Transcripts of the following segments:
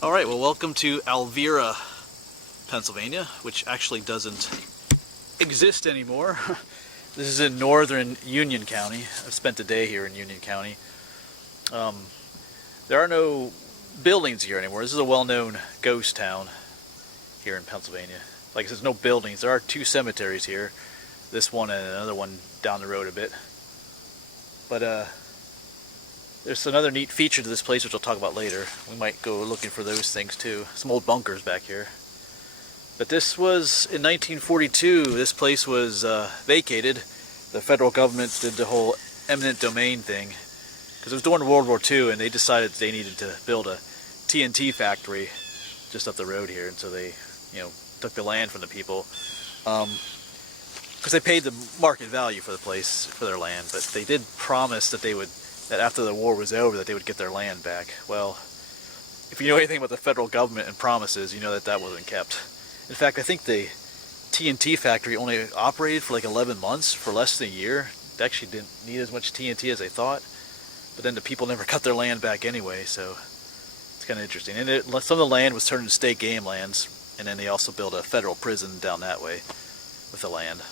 Alright, well, welcome to Alvira, Pennsylvania, which actually doesn't exist anymore. This is in northern Union County. I've spent a day here in Union County. There are no buildings here anymore. This is a well-known ghost town here in Pennsylvania. Like I said, there's no buildings. There are two cemeteries here. This one and another one down the road a bit. But there's another neat feature to this place, which I'll talk about later. We might go looking for those things too. Some old bunkers back here. But this was, in 1942, this place was vacated. The federal government did the whole eminent domain thing. Because it was during World War II, and they decided they needed to build a TNT factory just up the road here. And so they, took the land from the people. Because they paid the market value for the place, for their land. But they did promise that that after the war was over, that they would get their land back. Well, if you know anything about the federal government and promises, you know that that wasn't kept. In fact, I think the TNT factory only operated for like 11 months, for less than a year. It actually didn't need as much TNT as they thought. But then the people never got their land back anyway, so it's kind of interesting. And some of the land was turned into state game lands, and then they also built a federal prison down that way with the land.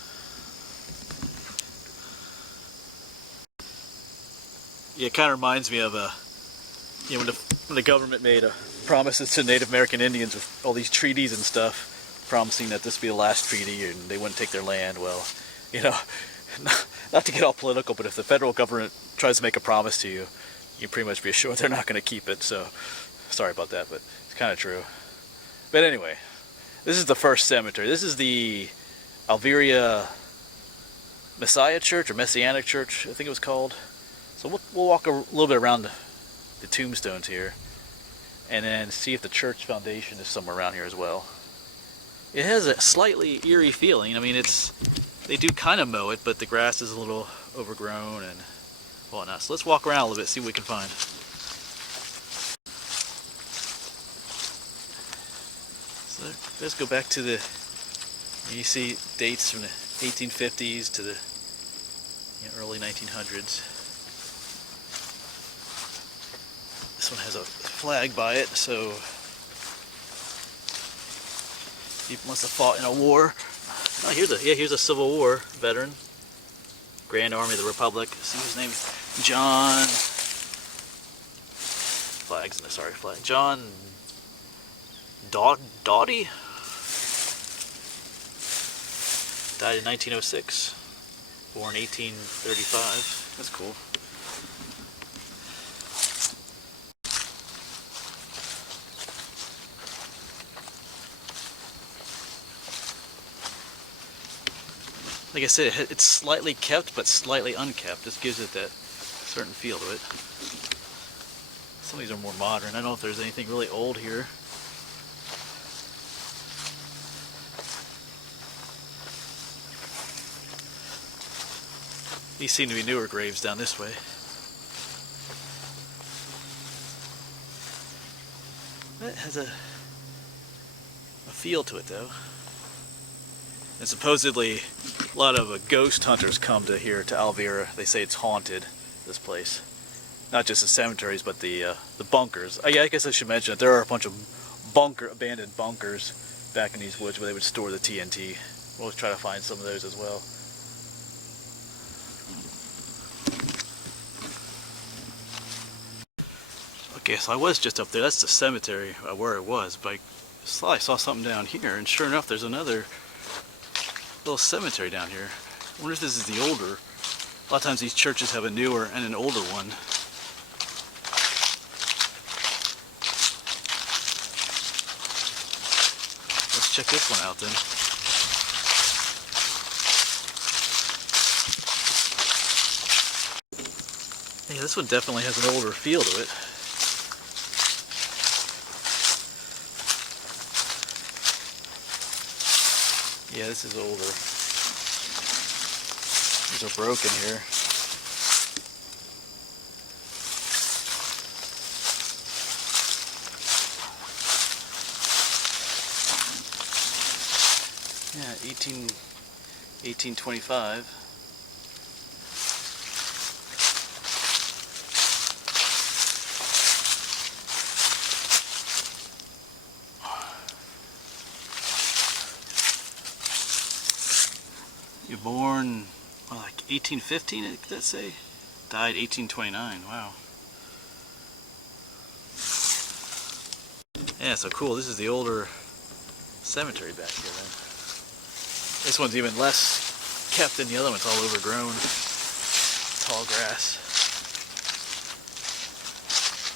Yeah, it kind of reminds me of when the government made promises to Native American Indians with all these treaties and stuff, promising that this would be the last treaty and they wouldn't take their land. Well, not to get all political, but if the federal government tries to make a promise to you, you pretty much be assured they're not going to keep it. So, sorry about that, but it's kind of true. But anyway, this is the first cemetery. This is the Alvira Messiah Church, or Messianic Church, I think it was called. So we'll walk a little bit around the tombstones here, and then see if the church foundation is somewhere around here as well. It has a slightly eerie feeling. I mean, they do kind of mow it, but the grass is a little overgrown and whatnot. So let's walk around a little bit, see what we can find. So let's go back to you see dates from the 1850s to the early 1900s. This one has a flag by it, so he must have fought in a war. Oh, here's a Civil War veteran, Grand Army of the Republic. See his name, John. John Doughty. Died in 1906. Born 1835. That's cool. Like I said, it's slightly kept, but slightly unkept. This gives it that certain feel to it. Some of these are more modern. I don't know if there's anything really old here. These seem to be newer graves down this way. That has a feel to it, though. And supposedly, a lot of ghost hunters come to Alvira. They say it's haunted, this place. Not just the cemeteries, but the bunkers. I guess I should mention that there are a bunch of abandoned bunkers back in these woods where they would store the TNT. We'll try to find some of those as well. Okay, so I was just up there. That's the cemetery where it was, but I saw something down here, and sure enough, there's another little cemetery down here. I wonder if this is the older. A lot of times these churches have a newer and an older one. Let's check this one out then. Yeah, this one definitely has an older feel to it. Yeah, this is older. These are broken here. Yeah, 1825. Born, well, like 1815, did that say? Died 1829, wow. Yeah, so cool. This is the older cemetery back here then. This one's even less kept than the other one. It's all overgrown. Tall grass.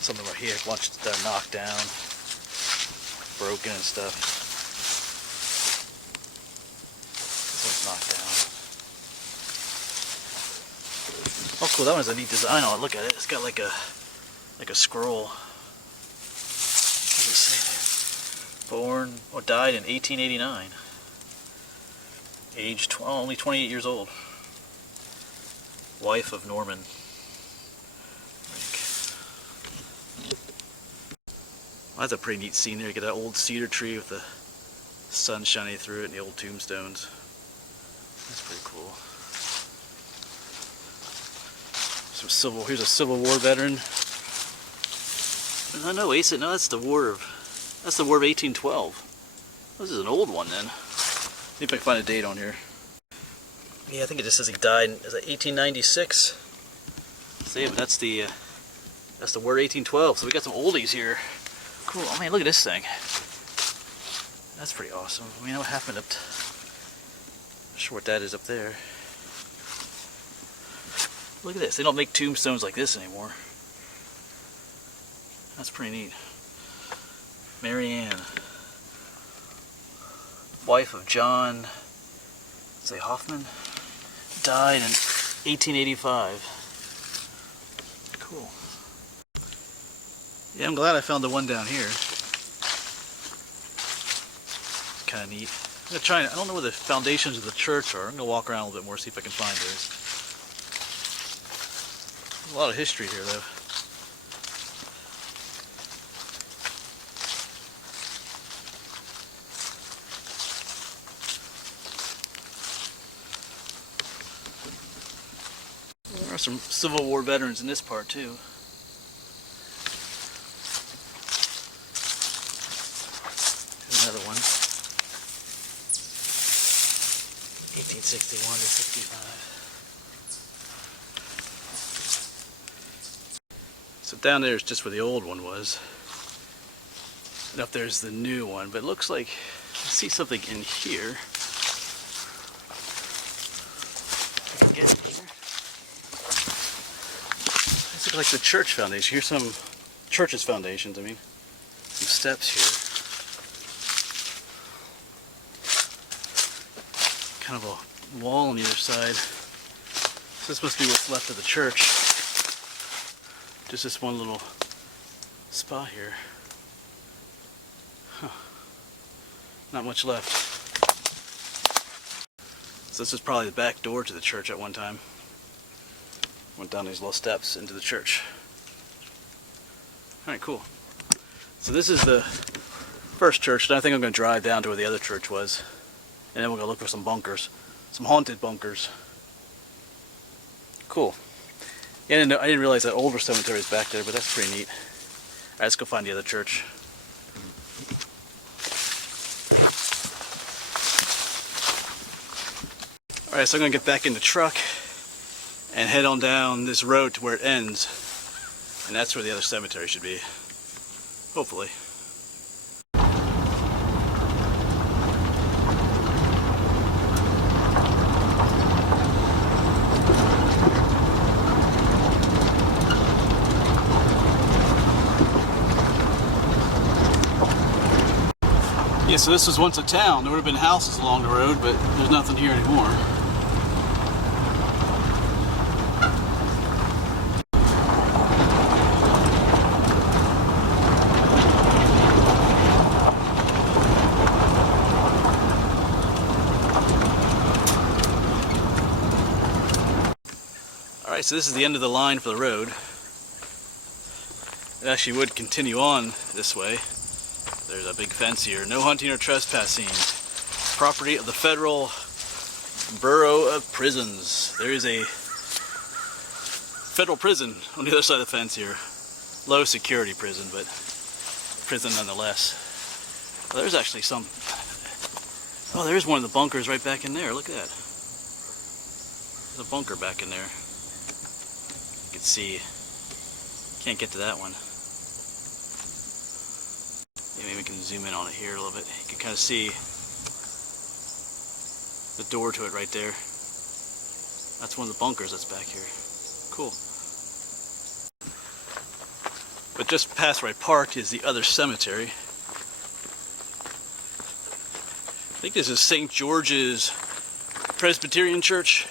Something right here, watched that knocked down, broken and stuff. This one's knocked down. Oh cool, that one has a neat design on it. Look at it. It's got like a scroll. What does it say there? Born or died in 1889. Age only 28 years old. Wife of Norman. Well, that's a pretty neat scene there. You get that old cedar tree with the sun shining through it and the old tombstones. That's pretty cool. Here's a Civil War veteran. No, Ace, no, that's the War of 1812. This is an old one then. See if I can find a date on here. Yeah, I think it just says he died in 1896. See, but that's the War of 1812. So we got some oldies here. Cool. Oh man, look at this thing. That's pretty awesome. I mean, what happened up? Not sure what that is up there. Look at this. They don't make tombstones like this anymore. That's pretty neat. Mary Ann, wife of John, say Hoffman, died in 1885. Cool. Yeah, I'm glad I found the one down here. Kind of neat. I'm gonna try. I don't know where the foundations of the church are. I'm gonna walk around a little bit more, see if I can find those. A lot of history here, though. There are some Civil War veterans in this part too. Another one. 1861 to 65. So down there is just where the old one was. And up there's the new one, but it looks like I see something in here. Get it here. This looks like the church foundation. Here's some church's foundations, I mean. Some steps here. Kind of a wall on the other side. So this must be what's left of the church. Just this one little spot here. Huh. Not much left. So this is probably the back door to the church at one time. Went down these little steps into the church. Alright, cool. So this is the first church, and I think I'm going to drive down to where the other church was. And then we're going to look for some bunkers. Some haunted bunkers. Cool. Yeah, I didn't realize that older cemetery is back there, but that's pretty neat. Alright, let's go find the other church. Alright, so I'm going to get back in the truck and head on down this road to where it ends. And that's where the other cemetery should be. Hopefully. Yeah, so this was once a town. There would have been houses along the road, but there's nothing here anymore. Alright, so this is the end of the line for the road. It actually would continue on this way. There's a big fence here. No hunting or trespassing. Property of the Federal Bureau of Prisons. There is a federal prison on the other side of the fence here. Low security prison, but prison nonetheless. Well, there's actually some... Oh, there's one of the bunkers right back in there. Look at that. There's a bunker back in there. You can see. Can't get to that one. Yeah, maybe we can zoom in on it here a little bit. You can kind of see the door to it right there. That's one of the bunkers that's back here. Cool. But just past where I parked is the other cemetery. I think this is St. George's Presbyterian Church.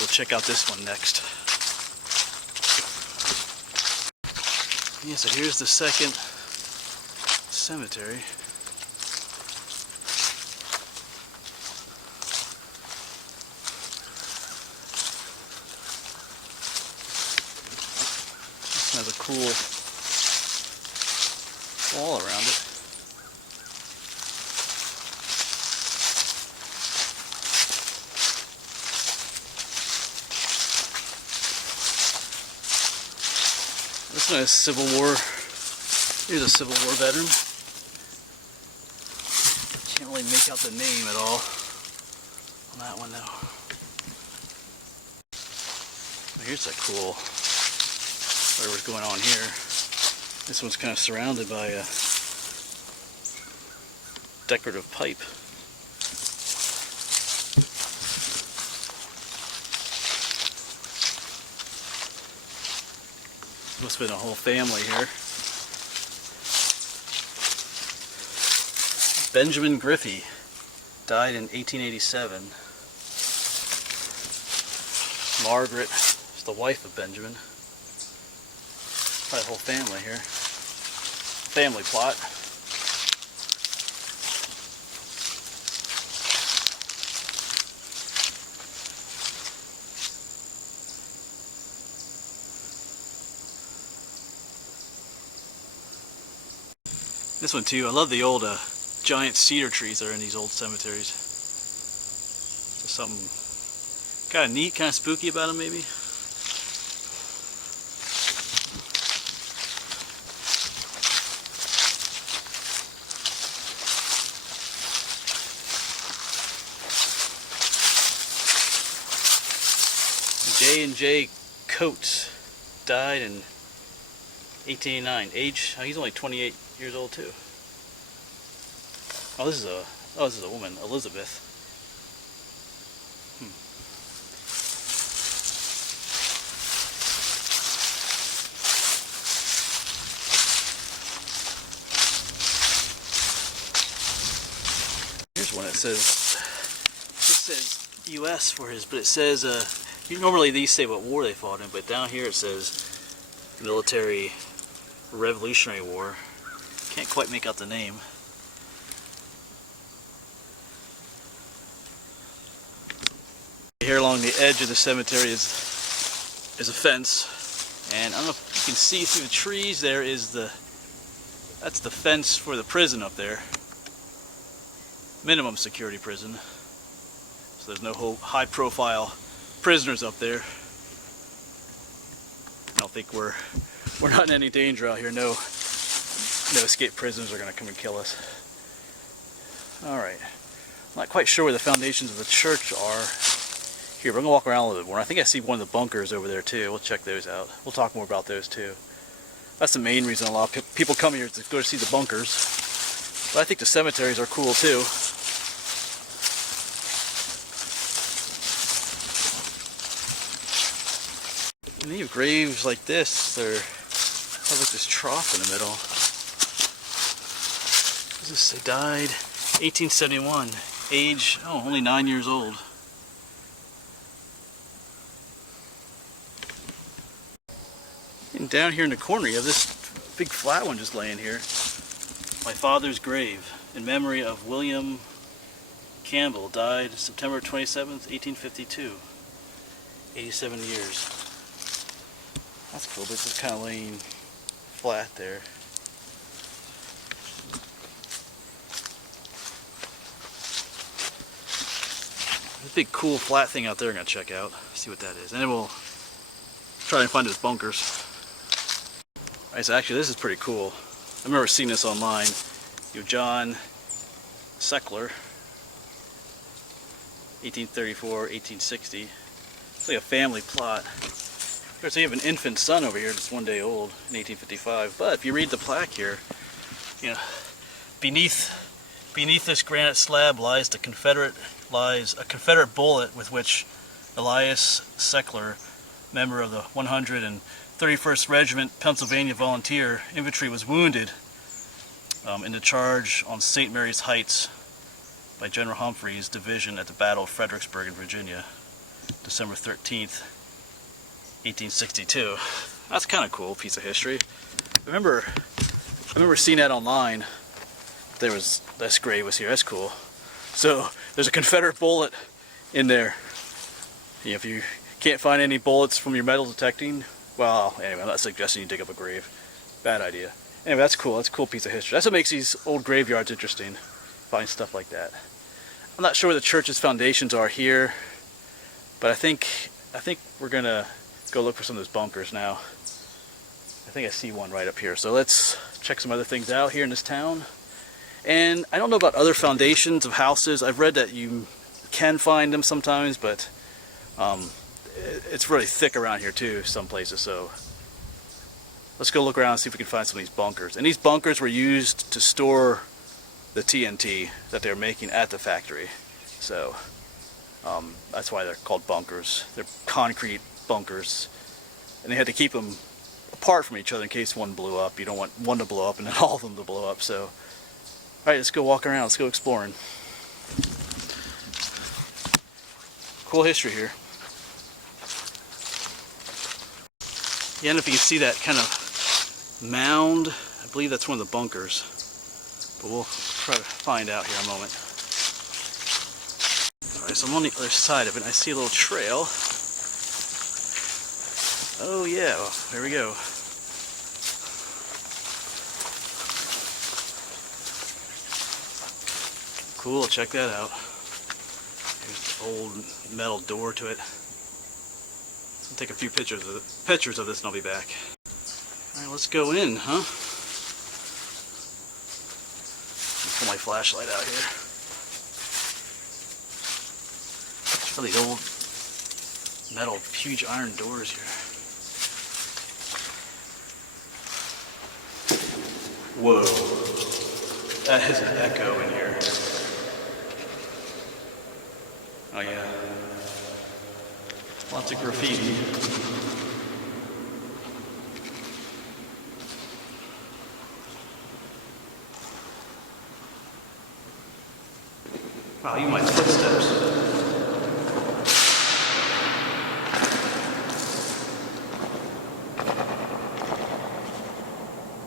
We'll check out this one next. Yeah, so here's the second cemetery. This has a cool wall around it. This one is Civil War. Here's a Civil War veteran. Can't really make out the name at all on that one though. Here's a cool whatever's going on here. This one's kind of surrounded by a decorative pipe. Must have been a whole family here. Benjamin Griffey died in 1887. Margaret is the wife of Benjamin. Probably a whole family here. Family plot. This one too, I love the old giant cedar trees that are in these old cemeteries. Just something kind of neat, kind of spooky about them maybe. J. Coates died in 1889. Age, he's only 28 years old too. Oh, this is a woman, Elizabeth. Here's one that says, this says U.S. for his, but it says, normally these say what war they fought in, but down here it says military Revolutionary War. Can't quite make out the name. Here along the edge of the cemetery is a fence, and I don't know if you can see through the trees. There is that's the fence for the prison up there. Minimum security prison. So there's no high-profile prisoners up there. I don't think we're not in any danger out here. No escaped prisoners are going to come and kill us. Alright. I'm not quite sure where the foundations of the church are. Here, we're going to walk around a little bit more. I think I see one of the bunkers over there too. We'll check those out. We'll talk more about those too. That's the main reason a lot of people come here, to go to see the bunkers. But I think the cemeteries are cool too. And they have graves like this. They're like this trough in the middle. What does this say? Died 1871. Age, only 9 years old. And down here in the corner you have this big flat one just laying here. My father's grave, in memory of William Campbell, died September 27th, 1852. 87 years. That's cool, but it's just kind of laying flat there. There's a big cool flat thing out there I'm going to check out, see what that is. And then we'll try and find those bunkers. Alright, so actually this is pretty cool. I remember seeing this online. You have John Seckler, 1834, 1860. It's like a family plot. Of course, they have an infant son over here that's 1 day old in 1855. But if you read the plaque here, you know, beneath this granite slab lies a Confederate bullet with which Elias Seckler, member of the 131st Regiment Pennsylvania Volunteer Infantry, was wounded in the charge on St. Mary's Heights by General Humphreys' division at the Battle of Fredericksburg in Virginia, December 13th, 1862. That's kind of a cool piece of history. I remember seeing that online. This grave was here. That's cool. So there's a Confederate bullet in there. You know, if you can't find any bullets from your metal detecting, well, anyway, I'm not suggesting you dig up a grave. Bad idea. Anyway, that's cool. That's a cool piece of history. That's what makes these old graveyards interesting. Find stuff like that. I'm not sure where the church's foundations are here, but I think we're gonna go look for some of those bunkers now. I think I see one right up here. So let's check some other things out here in this town. And I don't know about other foundations of houses. I've read that you can find them sometimes, but it's really thick around here too, some places. So let's go look around and see if we can find some of these bunkers. And these bunkers were used to store the TNT that they were making at the factory. So that's why they're called bunkers. They're concrete bunkers, and they had to keep them apart from each other in case one blew up. You don't want one to blow up and then all of them to blow up. So, all right, let's go walk around. Let's go exploring. Cool history here. Yeah, and if you can see that kind of mound, I believe that's one of the bunkers. But we'll try to find out here in a moment. Alright, so I'm on the other side of it. I see a little trail. Oh yeah, well, there we go. Cool, check that out. There's an old metal door to it. I'll take a few pictures of this and I'll be back. Alright, let's go in, huh? Pull my flashlight out here. Some of these old metal, huge iron doors here. Whoa, that is an echo in here. Oh yeah, lots of graffiti. Wow, you might footsteps.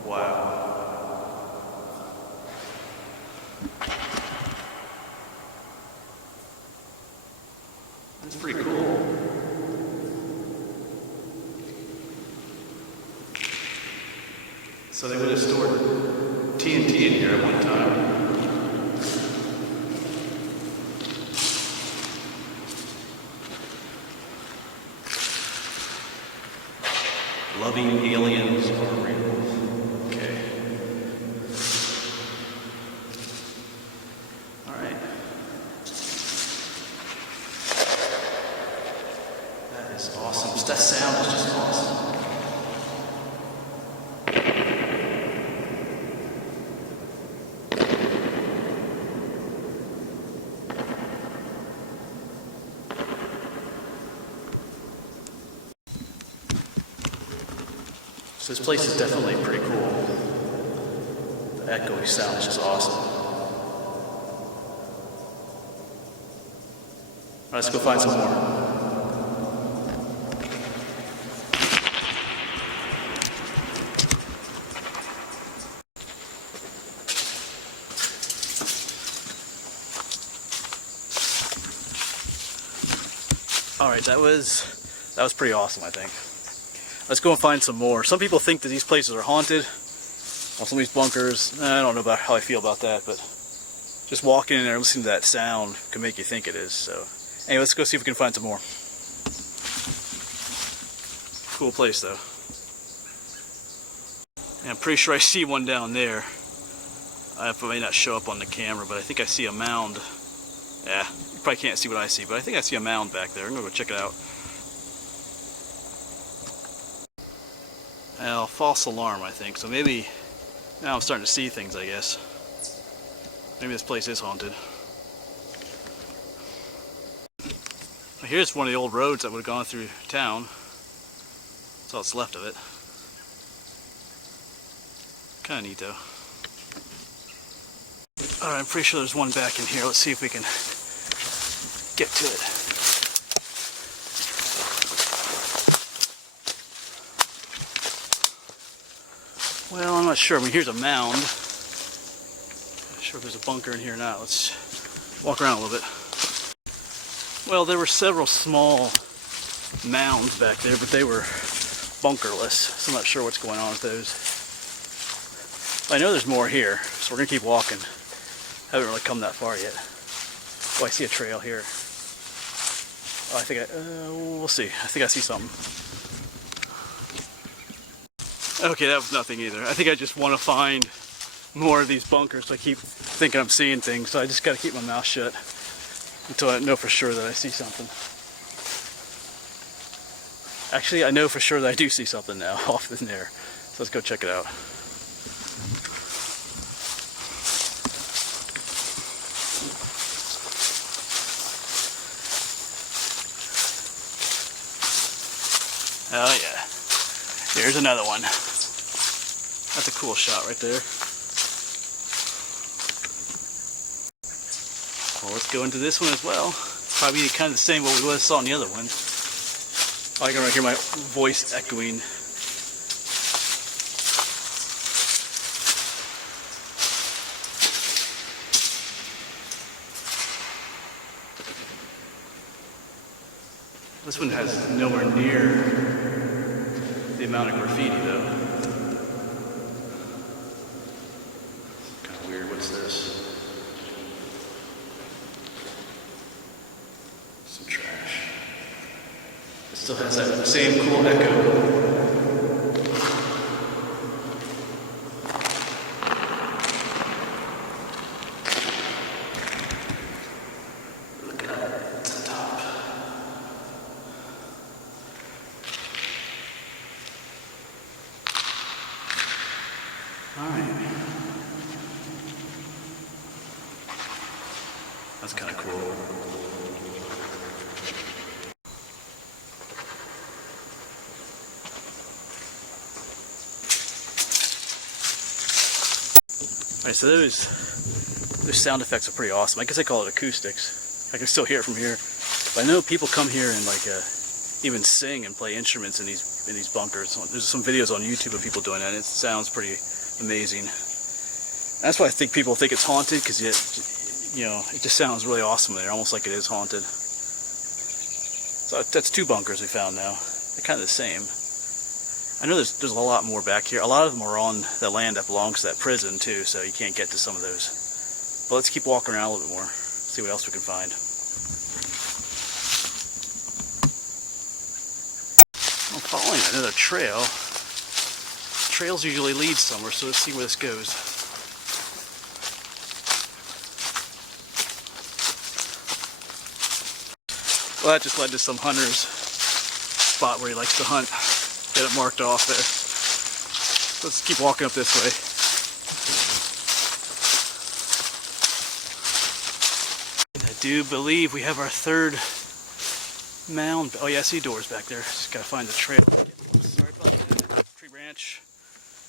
Wow. That's pretty cool. So they would have stored TNT in here at one time. Loving aliens are real. Okay. Alright. That is awesome. That sound is just awesome. So this place is definitely pretty cool. The echoey sound is just awesome. All right, let's go find some more. All right, that was pretty awesome, I think. Let's go and find some more. Some people think that these places are haunted. Well, some of these bunkers, I don't know about how I feel about that, but just walking in there and listening to that sound can make you think it is. So anyway, let's go see if we can find some more. Cool place though. And I'm pretty sure I see one down there. It may not show up on the camera, but I think I see a mound. Yeah, you probably can't see what I see, but I think I see a mound back there. I'm gonna go check it out. Well, false alarm, I think. So maybe now I'm starting to see things, I guess. Maybe this place is haunted. Here's one of the old roads that would have gone through town. That's all that's left of it. Kind of neat though. Alright, I'm pretty sure there's one back in here. Let's see if we can get to it. Well, I'm not sure. I mean, here's a mound. Not sure if there's a bunker in here or not. Let's walk around a little bit. Well, there were several small mounds back there, but they were bunkerless, so I'm not sure what's going on with those. I know there's more here, so we're gonna keep walking. Haven't really come that far yet. Oh, I see a trail here. Oh, I think we'll see. I think I see something. Okay, that was nothing either. I think I just want to find more of these bunkers, so I keep thinking I'm seeing things, so I just gotta keep my mouth shut until I know for sure that I see something. Actually, I know for sure that I do see something now off in there. So let's go check it out. Oh yeah, here's another one. That's a cool shot right there. Well, let's go into this one as well. Probably kind of the same what we saw in the other one. Oh, I can hear my voice echoing. This one has nowhere near the amount of graffiti though. Kind of weird. What's this? Some trash. It still has that same cool echo. That's kind of cool. Alright, so those sound effects are pretty awesome. I guess I call it acoustics. I can still hear it from here. But I know people come here and like even sing and play instruments in these bunkers. There's some videos on YouTube of people doing that, and it sounds pretty amazing. That's why I think people think it's haunted, because you know, it just sounds really awesome there, almost like it is haunted. So that's two bunkers we found now. They're kind of the same. I know there's a lot more back here. A lot of them are on the land that belongs to that prison too, so you can't get to some of those. But let's keep walking around a little bit more, see what else we can find. I'm following another trail. Trails usually lead somewhere, so let's see where this goes. Well, that just led to some hunter's spot where he likes to hunt. Get it marked off there. Let's keep walking up this way. I do believe we have our third mound. Oh yeah, I see doors back there. Just gotta find the trail. Sorry about that. Tree branch.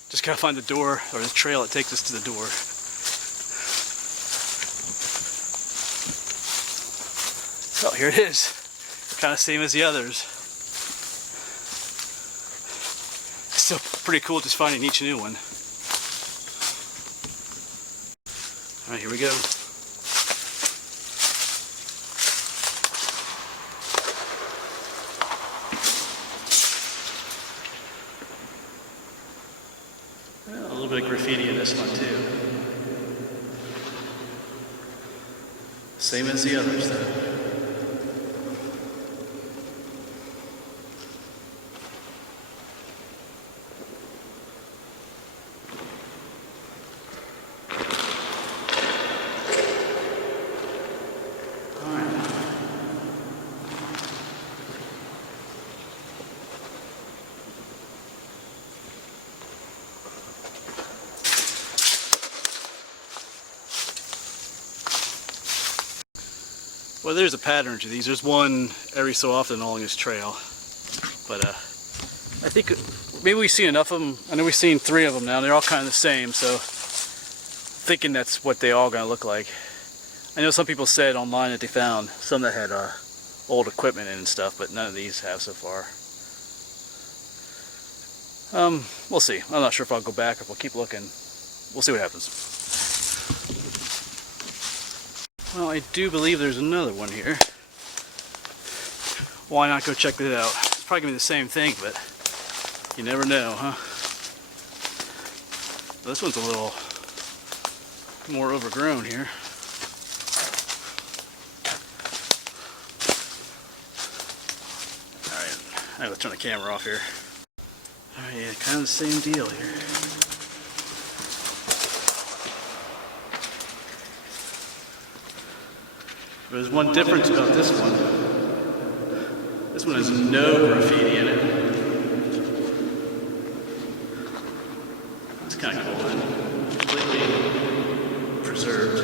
Just gotta find the door, or the trail that takes us to the door. Oh, here it is. Kind of same as the others. Still pretty cool just finding each new one. Alright, here we go. Well, a little bit of graffiti in this one too. Same as the others though. Well, there's a pattern to these. There's one every so often along this trail. But I think maybe we've seen enough of them. I know we've seen 3 of them now. They're all kind of the same, so thinking that's what they all gonna look like. I know some people said online that they found some that had old equipment in and stuff, but none of these have so far. We'll see. I'm not sure if I'll go back or if I'll keep looking. We'll see what happens. Well, I do believe there's another one here. Why not go check this out? It's probably gonna be the same thing, but you never know, huh? This one's a little more overgrown here. Alright, I gotta turn the camera off here. Alright, yeah, kind of the same deal here. There's one difference about this one. This one has no graffiti in it. That's kind of cool. Completely preserved.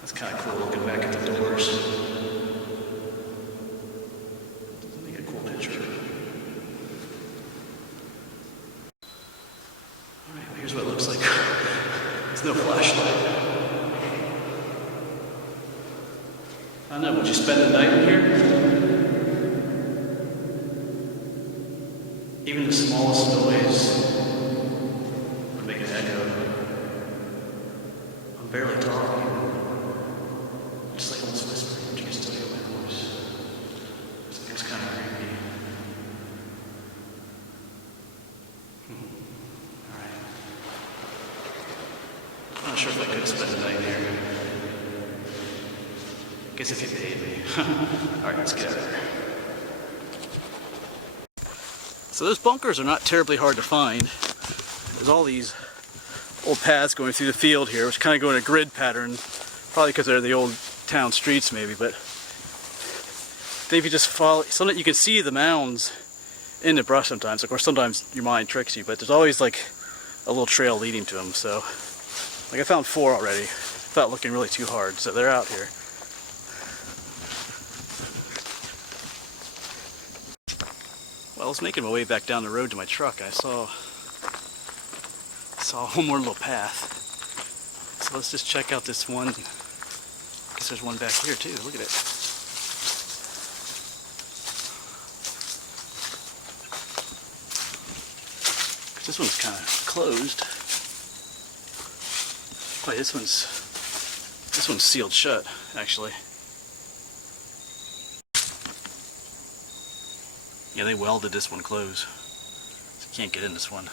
That's kind of cool looking back at the doors. Let me get a cool picture. Alright, here's what it looks like. There's no flashlight. I don't know, would you spend the night in here? Even the smallest noise would make an echo. I'm barely talking. Just like almost whispering, but you can still hear my voice. It's kind of creepy. Alright. I'm not sure if I could spend the night here. I guess if you paid me. Alright, let's get out of there. So those bunkers are not terribly hard to find. There's all these old paths going through the field here, which kind of go in a grid pattern. Probably because they're the old town streets maybe, but then if you just follow, so that you can see the mounds in the brush sometimes. Of course, sometimes your mind tricks you, but there's always like a little trail leading to them. So, like I found 4 already, without looking really too hard. So they're out here. Well, I was making my way back down the road to my truck. I saw one more little path. So let's just check out this one. I guess there's one back here too. Look at it. This one's kind of closed. Wait, this one's sealed shut, actually. Yeah, they welded this one closed. So you can't get in this one.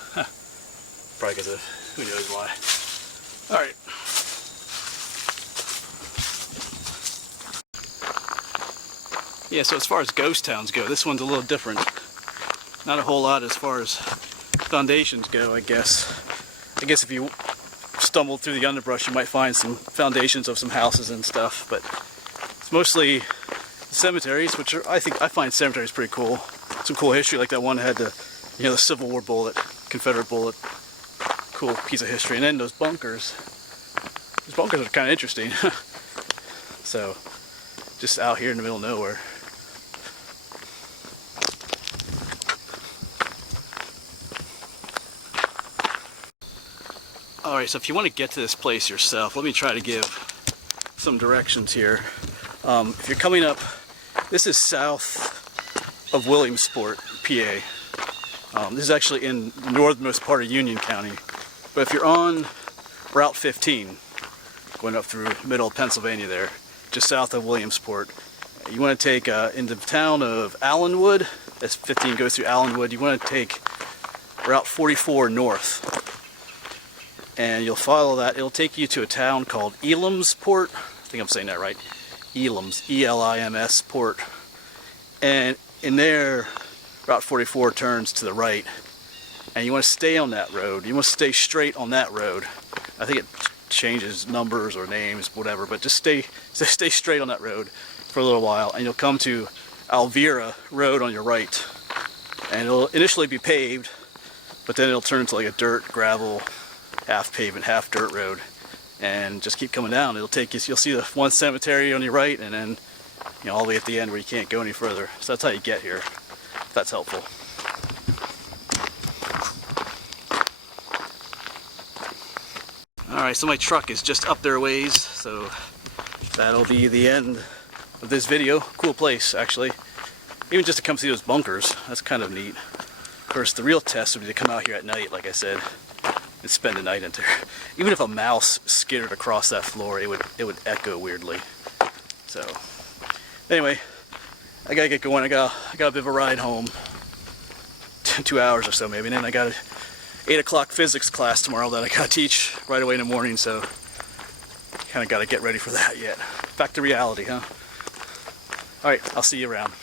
Probably because of who knows why. Alright. Yeah, so as far as ghost towns go, this one's a little different. Not a whole lot as far as foundations go, I guess. I guess if you stumbled through the underbrush, you might find some foundations of some houses and stuff, but it's mostly cemeteries, which are, I find cemeteries pretty cool. Some cool history, like that one had the Civil War bullet, Confederate bullet. Cool piece of history. And then those bunkers are kind of interesting. So, just out here in the middle of nowhere. Alright, so if you want to get to this place yourself, let me try to give some directions here. If you're coming up, this is south of Williamsport, PA. This is actually in the northernmost part of Union County. But if you're on Route 15, going up through middle of Pennsylvania there, just south of Williamsport, you want to take into the town of Allenwood. That's 15 goes through Allenwood. You want to take Route 44 north. And you'll follow that. It'll take you to a town called Elimsport. I think I'm saying that right. Elims, E-L-I-M-S port. And in there, Route 44 turns to the right. And you want to stay on that road. You want to stay straight on that road. I think it changes numbers or names, whatever, but just stay straight on that road for a little while, and you'll come to Alvira Road on your right. And it'll initially be paved, but then it'll turn into like a dirt, gravel, half pavement, half dirt road, and just keep coming down. It'll take you, you'll see the one cemetery on your right, and then all the way at the end where you can't go any further. So that's how you get here, if that's helpful. Alright, so my truck is just up there a ways, so that'll be the end of this video. Cool place, actually. Even just to come see those bunkers, that's kind of neat. Of course, the real test would be to come out here at night, like I said, and spend the night in there. Even if a mouse skittered across that floor, it would echo weirdly. So, anyway, I gotta get going. I got a bit of a ride home, 2 hours or so maybe, and then I got a 8 o'clock physics class tomorrow that I gotta teach right away in the morning, so kind of gotta get ready for that yet. Back to reality, huh? Alright, I'll see you around.